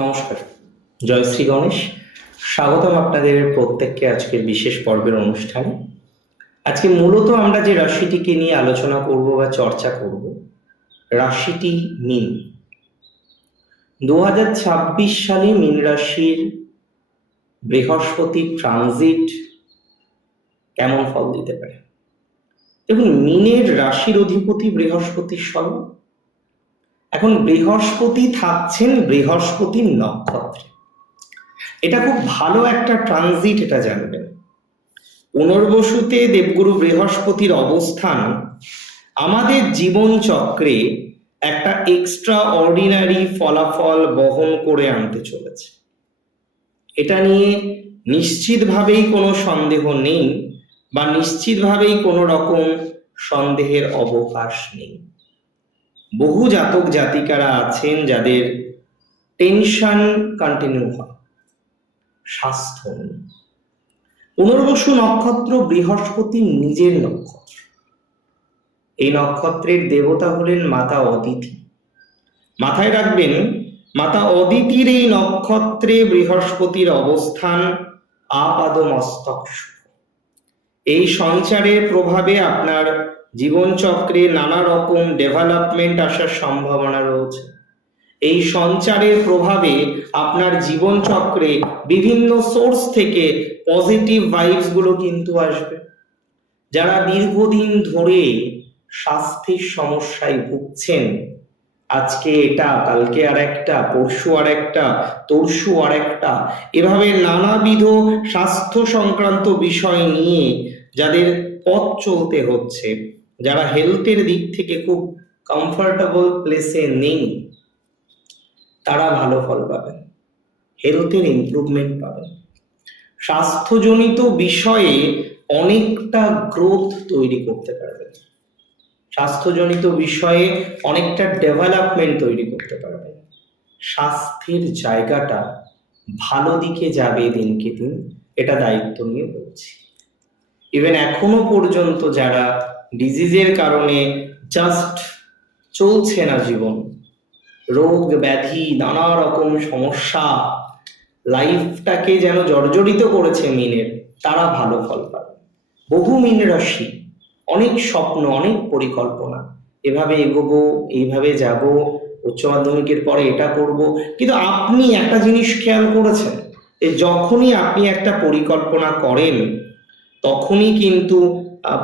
নমস্কার, জয় শ্রী গণেশ। স্বাগতম আপনাদের প্রত্যেককে আজকের বিশেষ পর্বের অনুষ্ঠানে। আজকে মূলত আমরা যে রাশিটিকে নিয়ে আলোচনা করব বা চর্চা করব, রাশিটি মীন। 2026 সালে মীন রাশির বৃহস্পতি ট্রানজিট কেমন ফল দিতে পারে। দেখুন, মীনের রাশির অধিপতি বৃহস্পতির স্বয়ং। এখন বৃহস্পতি থাকছেন বৃহস্পতির নক্ষত্রে। এটা খুব ভালো একটা ট্রানজিট, এটা জানবেন। পুনর্বসুতে দেবগুরু বৃহস্পতির অবস্থান আমাদের জীবন চক্রে একটা এক্সট্রা অর্ডিনারি ফলাফল বহন করে আনতে চলেছে। এটা নিয়ে নিশ্চিতভাবেই কোনো সন্দেহ নেই, বা নিশ্চিতভাবেই কোনো রকম সন্দেহের অবকাশ নেই। বহু জাতক জাতিকারা আছেন যাদের টেনশন কন্টিনিউ হয়, স্বাস্থ্য নেই। পুনর্বসু নক্ষত্র বৃহস্পতির নিজের নক্ষত্র। এই নক্ষত্রের দেবতা হলেন মাতা অদিতি। মাথায় রাখবেন, মাতা অদিতির এই নক্ষত্রে বৃহস্পতির অবস্থান আপাদমস্তক শুভ। এই সঞ্চারের প্রভাবে আপনার জীবনচক্রে নানা রকম ডেভেলপমেন্ট আসার সম্ভাবনা রয়েছে। এই সঞ্চারের প্রভাবে আপনার জীবনচক্রে বিভিন্ন সোর্স থেকে পজিটিভ ভাইবস গুলো কিন্তু আসবে। যারা দীর্ঘদিন ধরে স্বাস্থ্যের সমস্যায় ভুগছেন, আজকে এটা, কালকে আর একটা, পরশু আর একটা, তরশু আর একটা, এভাবে নানাবিধ স্বাস্থ্য সংক্রান্ত বিষয় নিয়ে যাদের পথ চলতে হচ্ছে, যারা হেলথের দিক থেকে খুব কমফর্টেবল প্লেসে নেই, তারা ভালো ফল পাবেন, হেলথের ইমপ্রুভমেন্ট পাবেন। স্বাস্থ্যজনিত বিষয়ে অনেকটা গ্রোথ তৈরি করতে পারবেন, স্বাস্থ্যজনিত বিষয়ে অনেকটা ডেভেলপমেন্ট তৈরি করতে পারবেন। স্বাস্থ্যের জায়গাটা ভালো দিকে যাবে দিনকে দিন, এটা দায়িত্ব নিয়ে বলছি। ইভেন এখনো পর্যন্ত যারা ডিজিজের কারণে জাস্ট চলছে না জীবন, রোগ ব্যাধি নানা রকম সমস্যা লাইফটাকে যেন জর্জরিত করেছে মীনের, তারা ভালো ফল পাবে। বহু মীন রাশি অনেক স্বপ্ন, অনেক পরিকল্পনা, এভাবে এগোবো, এইভাবে যাব, উচ্চ মাধ্যমিকের পরে এটা করব, কিন্তু আপনি একটা জিনিস খেয়াল করেছেন, যখনই আপনি একটা পরিকল্পনা করেন তখনই কিন্তু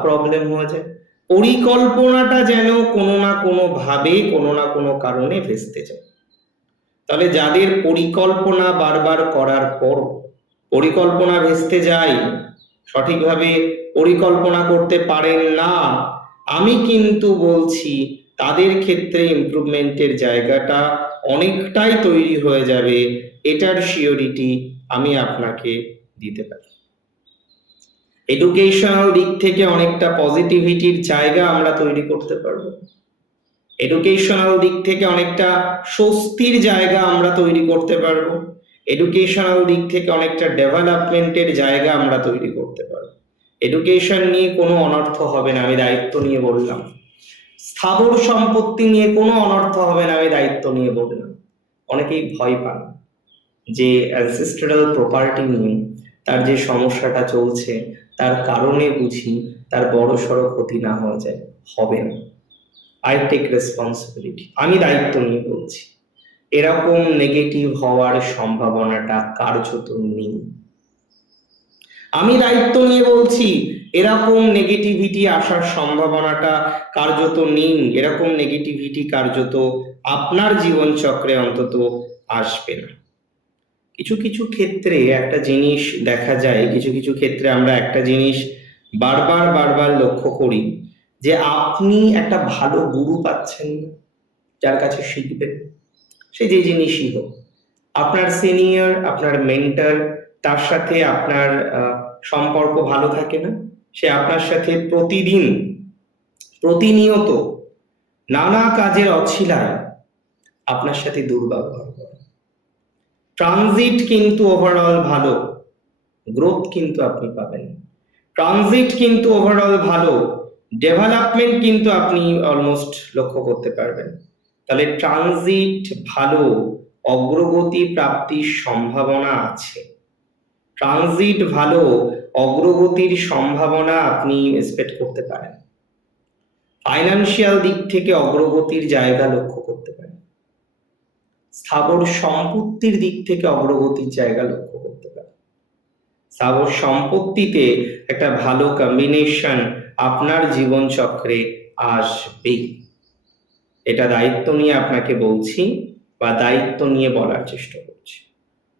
প্রবলেম হয়ে যায়। পরিকল্পনাটা যেন কোনো না কোনো ভাবে, কোনো না কোনো কারণে ভেস্তে যায়। তাহলে যাদের পরিকল্পনা বারবার করার পর পরিকল্পনা ভেস্তে যায়, সঠিকভাবে পরিকল্পনা করতে পারেন না, আমি কিন্তু বলছি তাদের ক্ষেত্রে ইমপ্রুভমেন্টের জায়গাটা অনেকটাই তৈরি হয়ে যাবে, এটার সিওরিটি আমি আপনাকে দিতে পারি। এডুকেশনাল দিক থেকে অনেকটা পজিটিভিটির জায়গা আমরা তৈরি করতে পারবো। এডুকেশনাল দিক থেকে অনেকটা স্বস্তির জায়গা আমরা তৈরি করতে পারবো। এডুকেশনাল দিক থেকে অনেকটা ডেভেলপমেন্টের জায়গা আমরা তৈরি করতে পারবো। এডুকেশন নিয়ে কোনো অনর্থ হবে না, আমি দায়িত্ব নিয়ে বললাম। স্থাবর সম্পত্তি নিয়ে কোনো অনর্থ হবে না, আমি দায়িত্ব নিয়ে বললাম। অনেকেই ভয় পান যে অ্যানসেস্ট্রাল প্রপার্টি নিয়ে তার যে সমস্যাটা চলছে, তার কারণে বুঝি তার বড় সড়ো ক্ষতি না হয়ে যায়। হবে না, আই টেক রেসপন্সিবিলিটি, আমি দায়িত্ব নিয়ে বলছি। এরকম নেগেটিভ হওয়ার সম্ভাবনাটা কার্যত নেই। আমি দায়িত্ব নিয়ে বলছি, এরকম নেগেটিভিটি আসার সম্ভাবনাটা কার্যত নেই। এরকম নেগেটিভিটি কার্যত আপনার জীবন চক্রে অন্তত আসবে না। কিছু কিছু ক্ষেত্রে একটা জিনিস দেখা যায়, কিছু কিছু ক্ষেত্রে আমরা একটা জিনিস বারবার বারবার লক্ষ্য করি, যে আপনি একটা ভালো গুরু পাচ্ছেন না, যার কাছে শিখবেন, সে যে জিনিসই হোক, আপনার সিনিয়র, আপনার মেন্টর, তার সাথে আপনার সম্পর্ক ভালো থাকে না, সে আপনার সাথে প্রতিদিন প্রতিনিয়ত নানা কাজের অছিলায় আপনার সাথে দুর্ব্যবহার করে। ট্রানজিট কিন্তু ওভারঅল ভালো, গ্রোথ কিন্তু আপনি পাবেন। ট্রানজিট কিন্তু ওভারঅল ভালো, ডেভেলপমেন্ট কিন্তু আপনি অলমোস্ট লক্ষ্য করতে পারবেন। তাহলে ট্রানজিট ভালো, অগ্রগতি প্রাপ্তির সম্ভাবনা আছে। ট্রানজিট ভালো, অগ্রগতির সম্ভাবনা আপনি এক্সপেক্ট করতে পারেন। ফাইন্যান্সিয়াল দিক থেকে অগ্রগতির জায়গা লক্ষ্য করতে পারেন। স্থাবর সম্পত্তির দিক থেকে অগ্রগতির জায়গা লক্ষ্য করতে পারেন। স্থাবর সম্পত্তিতে একটা ভালো কম্বিনেশন আপনার জীবন চক্রে আসবেই। এটা দায়িত্ব নিয়ে আপনাকে বলছি বা দায়িত্ব নিয়ে বলার চেষ্টা করছি।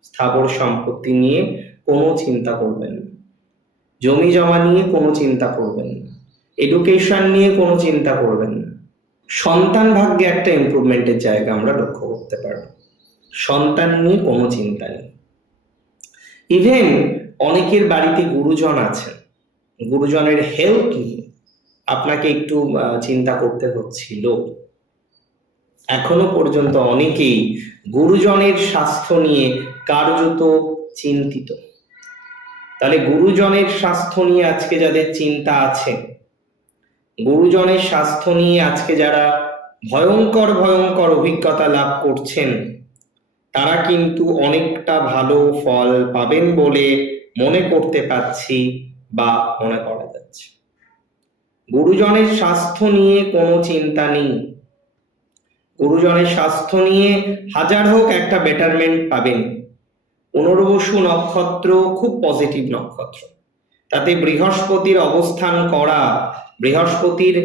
স্থাবর সম্পত্তি নিয়ে কোনো চিন্তা করবেন না, জমি জমা নিয়ে কোনো চিন্তা করবেন না, এডুকেশন নিয়ে কোনো চিন্তা করবেন না। সন্তান ভাগ্যে একটা ইমপ্রুভমেন্টের জায়গা আমরা লক্ষ্য করতে পারবো। সন্তান নিয়ে কোনো চিন্তা নেই। ইভেন অনেকের বাড়িতে গুরুজন আছেন, গুরুজনের হেলথ নিয়ে আপনাকে একটু চিন্তা করতে হচ্ছিল। এখনো পর্যন্ত অনেকেই গুরুজনের স্বাস্থ্য নিয়ে কার্যত চিন্তিত। তাহলে গুরুজনের স্বাস্থ্য নিয়ে আজকে যাদের চিন্তা আছে, গুরুজনের স্বাস্থ্য নিয়ে আজকে যারা ভয়ঙ্কর ভয়ঙ্কর অভিজ্ঞতা লাভ করছেন, তারা কিন্তু অনেকটা ভালো ফল পাবেন বলে মনে করতে পারছি বা মনে করা যাচ্ছে। গুরুজনের স্বাস্থ্য নিয়ে কোনো চিন্তা নেই। গুরুজনের স্বাস্থ্য নিয়ে হাজার হোক একটা বেটারমেন্ট পাবেন। পুনর্বসু নক্ষত্র খুব পজিটিভ নক্ষত্র, তাতে বৃহস্পতির অবস্থান করা, বৃহস্পতির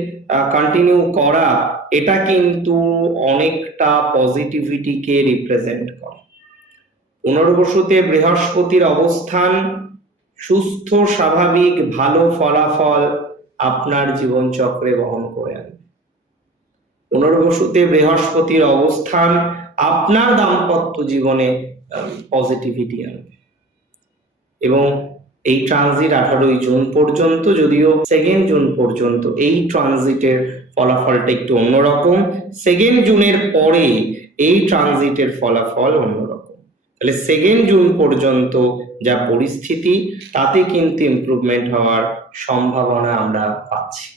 কন্টিনিউ করা, এটা কিন্তু অনেকটা পজিটিভিটিকে রিপ্রেজেন্ট করে। পুনর্বসুতে বৃহস্পতির অবস্থান সুস্থ স্বাভাবিক ভালো ফলাফল আপনার জীবন চক্রে বহন করে আনবে। পুনর্বসুতে বৃহস্পতির অবস্থান আপনার দাম্পত্য জীবনে পজিটিভিটি আনবে। এবং এই ট্রানজিট 18ই জুন পর্যন্ত, যদিও 2 জুন পর্যন্ত এই ট্রানজিটের ফলাফলটা একটু অন্যরকম। 2 জুনের পরে এই ট্রানজিটের ফলাফল অন্যরকম। তাহলে 2 জুন পর্যন্ত যা পরিস্থিতি, তাতে কিন্তু ইমপ্রুভমেন্ট হওয়ার সম্ভাবনা আমরা পাচ্ছি।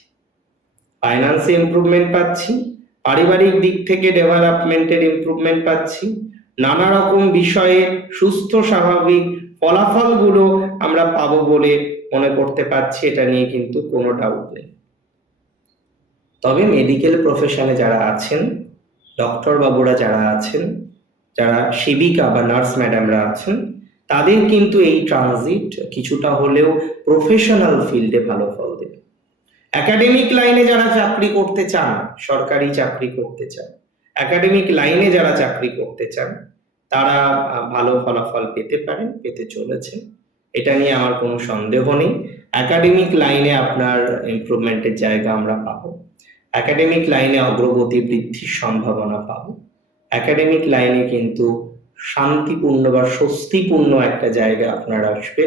ফাইন্যান্সে ইমপ্রুভমেন্ট পাচ্ছি, পারিবারিক দিক থেকে ডেভেলপমেন্টের ইমপ্রুভমেন্ট পাচ্ছি, নানা রকম বিষয়ে সুস্থ স্বাভাবিক ফলাফলগুলো আমরা পাবো বলে মনে করতে পারছি। এটা নিয়ে কিন্তু কোনো ডাউট নেই। তবে মেডিকেল প্রফেশনে যারা আছেন, ডক্টর বাবুরা যারা আছেন, যারা সেবিকা বা নার্স ম্যাডামরা আছেন, তাদের কিন্তু এই ট্রানজিট কিছুটা হলেও প্রফেশনাল ফিল্ডে ভালো ফল দেবে। একাডেমিক লাইনে যারা চাকরি করতে চান, সরকারি চাকরি করতে চান, একাডেমিক লাইনে যারা চাকরি করতে চান, তারা ভালো ফলাফল পেতে পারেন, পেতে চলেছে। এটা নিয়ে আমার কোনো সন্দেহ নেই। একাডেমিক লাইনে আপনার ইমপ্রুভমেন্টের জায়গা আমরা পাবো। একাডেমিক লাইনে অগ্রগতি বৃদ্ধির সম্ভাবনা পাবো। একাডেমিক লাইনে কিন্তু শান্তিপূর্ণ বা স্বস্তিপূর্ণ একটা জায়গা আপনার আসবে।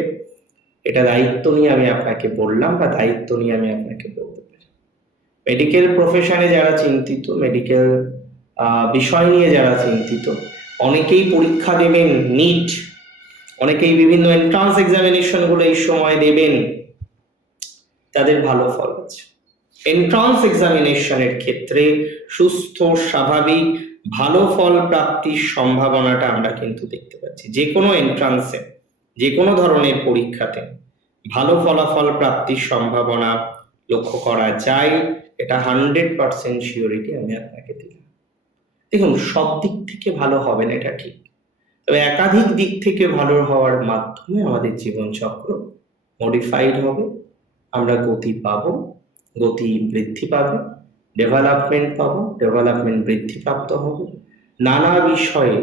এটা দায়িত্ব নিয়ে আমি আপনাকে বললাম বা দায়িত্ব নিয়ে আমি আপনাকে বলতে পারি। মেডিকেল প্রফেশনে যারা চিন্তিত, মেডিকেল বিষয় নিয়ে যারা চিন্তিত, অনেকেই পরীক্ষা দেবেন নিট, অনেকেই বিভিন্ন এন্ট্রান্স এক্সামিনেশন গুলো এই সময় দেবেন, তাদের ভালো ফল আছে। এন্ট্রান্স এক্সামিনেশনের ক্ষেত্রে সুস্থ স্বাভাবিক ভালো ফল প্রাপ্তির সম্ভাবনাটা আমরা কিন্তু দেখতে পাচ্ছি। যে কোনো এন্ট্রান্সে, যে কোনো ধরনের পরীক্ষাতে ভালো ফলাফল প্রাপ্তির সম্ভাবনা লক্ষ্য করা যায়। এটা 100% সিওরিটি আমি আপনাকে দিলাম। দেখুন, সব দিক থেকে ভালো হবে না এটা ঠিক, তবে একাধিক দিক থেকে ভালো হওয়ার মাধ্যমে আমাদের জীবন চক্র মডিফাইড হবে। আমরা গতি পাবো, গতি বৃদ্ধি পাবে, ডেভেলপমেন্ট পাবো, ডেভেলপমেন্ট বৃদ্ধিপ্রাপ্ত হবে। নানা বিষয়ে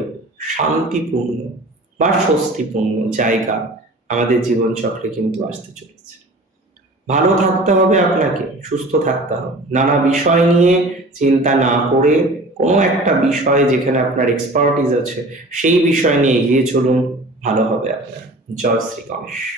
শান্তিপূর্ণ বা স্বস্তিপূর্ণ জায়গা আমাদের জীবন চক্রে কিন্তু আসতে চলেছে। ভালো থাকতে হবে আপনাকে, সুস্থ থাকতে হবে, নানা বিষয় নিয়ে চিন্তা না করে কোনো একটা বিষয় যেখানে আপনার এক্সপার্টিস আছে সেই বিষয় নিয়ে এগিয়ে চলুন, ভালো হবে আপনার। জয় শ্রী গণেশ।